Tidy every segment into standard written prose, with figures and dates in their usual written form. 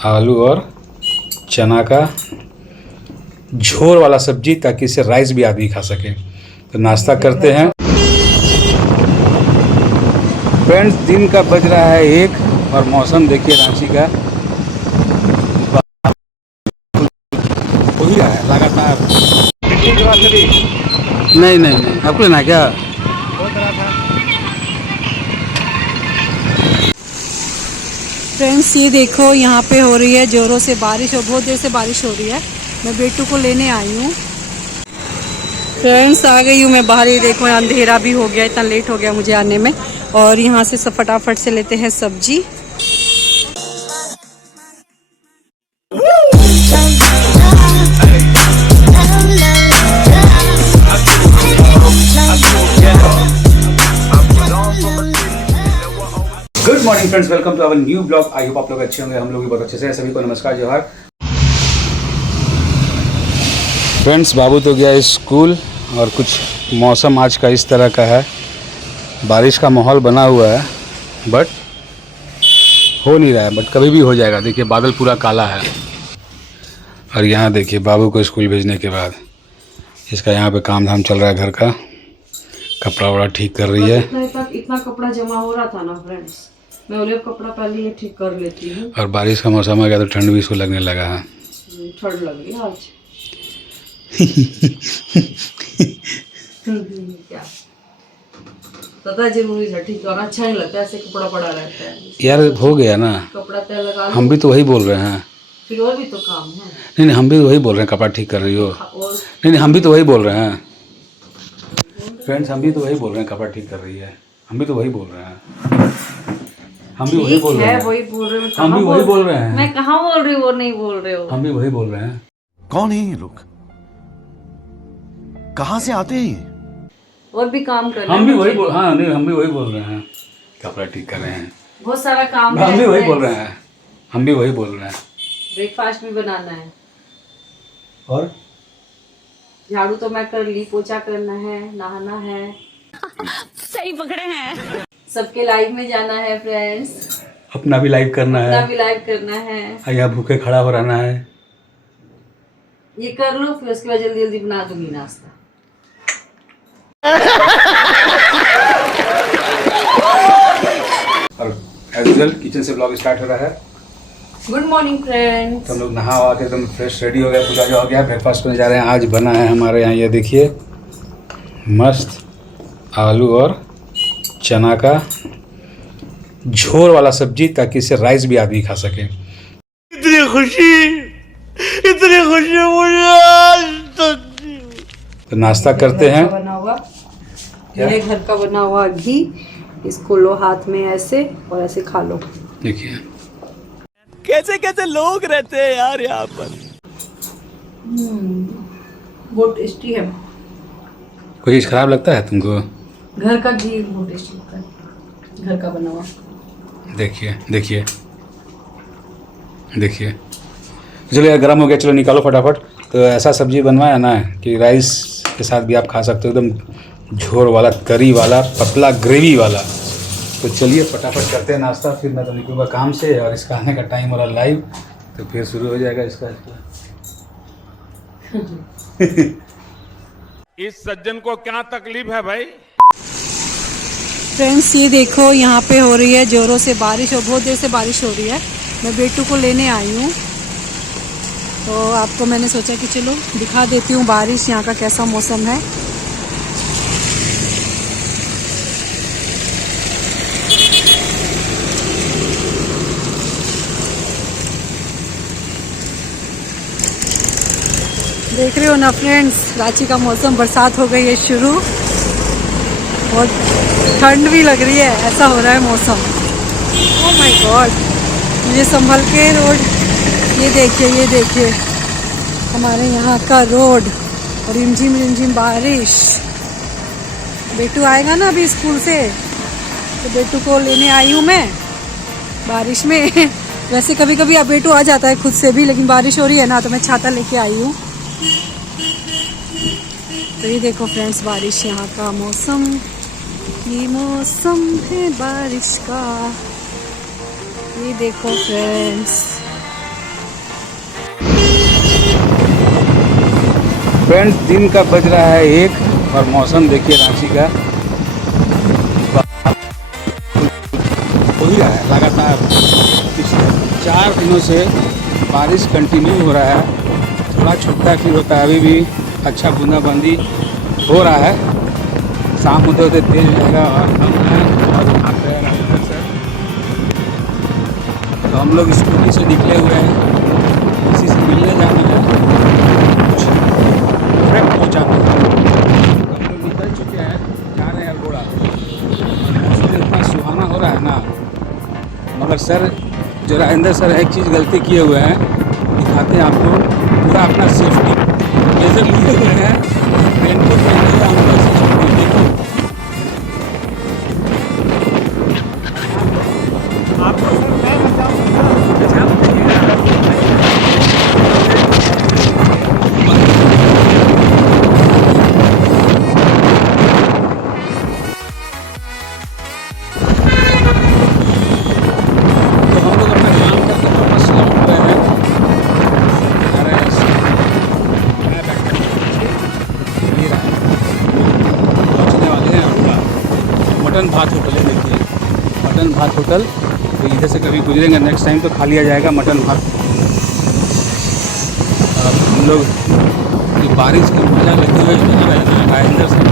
आलू और चना का झोल वाला सब्जी, ताकि इसे राइस भी आदमी खा सके। तो नाश्ता करते हैं फ्रेंड्स। दिन का बज रहा है 1 और मौसम देखिए रांची का हो ही रहा है लगातार। नहीं आपको लेना क्या? फ्रेंड्स, ये देखो यहाँ पे हो रही है जोरों से बारिश और बहुत देर से बारिश हो रही है। मैं बेटू को लेने आई हूँ। फ्रेंड्स, आ गई हूँ मैं बाहर। ये देखो अंधेरा भी हो गया, इतना लेट हो गया मुझे आने में। और यहाँ से सब फटाफट से लेते हैं सब्जी। Good morning friends, welcome to our new blog. I hope आप लोग अच्छे होंगे, हम लोग भी बहुत अच्छे से हैं। सभी को नमस्कार, जोहार। फ्रेंड्स, बाबू तो गया स्कूल और कुछ मौसम आज का इस तरह का है, बारिश का माहौल बना हुआ है, बट हो नहीं रहा है। बट कभी भी हो जाएगा। देखिए बादल पूरा काला है। और यहाँ देखिए बाबू को स्कूल भेजने के बाद इसका यहाँ पे काम धाम चल रहा है, घर का कपड़ा वड़ा ठीक कर रही है। इतना कपड़ा जमा हो रहा था ना फ्रेंड्स, मैं वो कपड़ा पहले ये ठीक कर लेती हूँ। और बारिश का मौसम आ गया तो ठंड भी इसको लगने लगा है। ठंड लग रही है आज। क्या पता, जरूरी है ठीक करना। अच्छा नहीं लगता ऐसे कपड़ा पड़ा रहता है यार। हो गया ना, कपड़ा तय लगा लो। हम भी तो वही बोल रहे हैं। फिर और भी तो काम है। नहीं हम भी वही बोल रहे हैं, कपड़ा ठीक कर रही हो। और नहीं हम भी तो वही बोल रहे हैं फ्रेंड्स, हम भी तो वही बोल रहे हैं, कपड़ा ठीक कर रही है। हम भी तो वही बोल रहे हैं। हम भी वही बोल रहे हैं। वही बोल रहे हैं। हम भी वही बोल रहे हैं। मैं कहाँ बोल रही हूँ और नहीं बोल रहे हो? हम भी वही बोल रहे हैं। कौन है ये लोग? कहाँ से आते हैं ये? और भी काम कर रहे हैं। हम भी वही बोल, हाँ नहीं हम भी वही बोल रहे हैं, कपड़ा ठीक कर रहे हैं। बहुत सारा काम हम भी वही बोल रहे हैं। हम भी वही बोल रहे हैं। ब्रेकफास्ट भी बनाना है और झाड़ू तो मैं कर ली, पोछा करना है, नहाना है। सही पकड़े हैं। सबके लाइव में जाना है फ्रेंड्स, अपना भी लाइव करना अपना है। भी लाइव करना है। यहाँ भूखे खड़ा हो रहना है। ये कर लो, फिर उसके बाद जल्दी जल्दी बना दूंगी नाश्ता। और एज यूजुअल किचन से ब्लॉग स्टार्ट हो रहा है। Good morning friends. तो हम लोग नहा वहा के एकदम फ्रेश रेडी हो गया, पूजा जो हो गया। ब्रेकफास्ट करने जा रहे हैं। आज बना है हमारे यहाँ, ये देखिए मस्त आलू और चना का झोल वाला सब्जी, ताकि इसे राइस भी आदमी खा सके। इतनी खुशी मुझे आज। तो नाश्ता करते हैं। बना हुआ मेरे घर का बना हुआ घी, इसको लो हाथ में ऐसे और ऐसे खा लो। देखिए कैसे कैसे लोग रहते हैं यार यहाँ पर। बहुत टेस्टी है। कोई चीज़ खराब लगता है तुमको? घर का घी बहुत टेस्टी लगता है, घर का बना हुआ। देखिए देखिए देखिए। चलो यार, गर्म हो गया, चलो निकालो फटाफट। तो ऐसा सब्जी बनवाया ना कि राइस के साथ भी आप खा सकते हो, एकदम झोल वाला, करी वाला, पतला ग्रेवी वाला। तो चलिए फटाफट करते हैं नाश्ता, फिर मैं तो निकलूँगा काम से। और इसका आने का टाइम हो रहा लाइव, तो फिर शुरू हो जाएगा इसका। इस सज्जन को क्या तकलीफ है भाई? फ्रेंड्स, ये देखो यहाँ पे हो रही है जोरों से बारिश और बहुत देर से बारिश हो रही है। मैं बेटू को लेने आई हूँ, तो आपको मैंने सोचा कि चलो दिखा देती हूँ बारिश यहाँ का कैसा मौसम है। देख रहे हो ना फ्रेंड्स, रांची का मौसम, बरसात हो गई है शुरू। बहुत ठंड भी लग रही है, ऐसा हो रहा है मौसम। ओह माय गॉड, मुझे संभल के रोड। ये देखिए हमारे यहाँ का रोड, रिमझिम बारिश। बेटू आएगा ना अभी स्कूल से, तो बेटू को लेने आई हूँ मैं बारिश में। वैसे कभी कभी अब बेटू आ जाता है खुद से भी, लेकिन बारिश हो रही है ना तो मैं छाता लेके आई हूँ। तो ये देखो फ्रेंड्स, बारिश यहाँ का मौसम, ये मौसम है बारिश का। ये देखो फ्रेंड्स, फ्रेंड्स दिन का बज रहा है 1 और मौसम देखिए रांची का हो ही रहा है लगातार। पिछले 4 दिनों से बारिश कंटिन्यू हो रहा है, थोड़ा छुट्टा फिर होता है, अभी भी अच्छा बूंदाबांदी हो रहा है। शाम होते होते तेज हो जाएगा और हम भाग रहे हैं रास्ते से। तो हम लोग स्कूटी से निकले हुए हैं, किसी से मिलने जाना है, कुछ प्रोडक्ट पहुँचाना है। हम लोग निकल चुके हैं, जा रहे हैं अल्मोड़ा। मौसम इतना सुहाना हो रहा है ना, मगर सर जो राजेंद्र सर एक चीज़ गलती किए हुए हैं, दिखाते हैं आपको। पूरा अपना सेफ्टी मेजर लिए हुए हैं, रेनकोट पहने हुए हम लोग मटन भात होटल है। देखिए मटन भात होटल, तो इधर से कभी गुजरेंगे नेक्स्ट टाइम तो खा लिया जाएगा मटन भात। और हम लोग ये बारिश का मजा लेते हुए जा रहे हैं राजेंद्र से।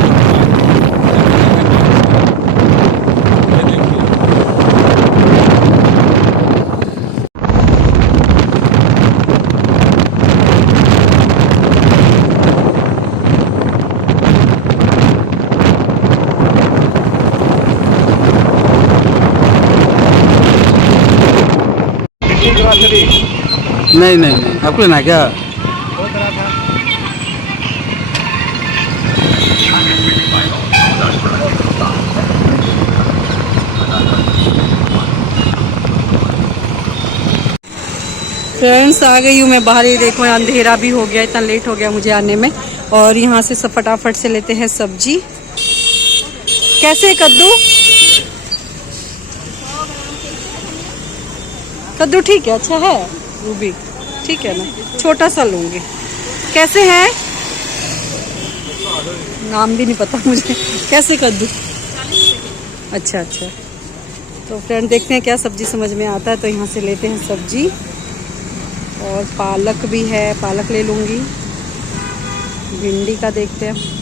नहीं नहीं नहीं, आपको लेना है क्या? फ्रेंड्स आ गई हूँ मैं बाहर। ये देखो अंधेरा भी हो गया, इतना लेट हो गया मुझे आने में। और यहाँ से सब फटाफट से लेते हैं सब्जी। कैसे कद्दू? कद्दू ठीक है, अच्छा है। रूबी ठीक है ना, छोटा सा लूँगी। कैसे है? नाम भी नहीं पता मुझे। कैसे कद्दू? अच्छा अच्छा। तो फ्रेंड देखते हैं क्या सब्जी समझ में आता है, तो यहाँ से लेते हैं सब्जी। और पालक भी है, पालक ले लूँगी। भिंडी का देखते हैं।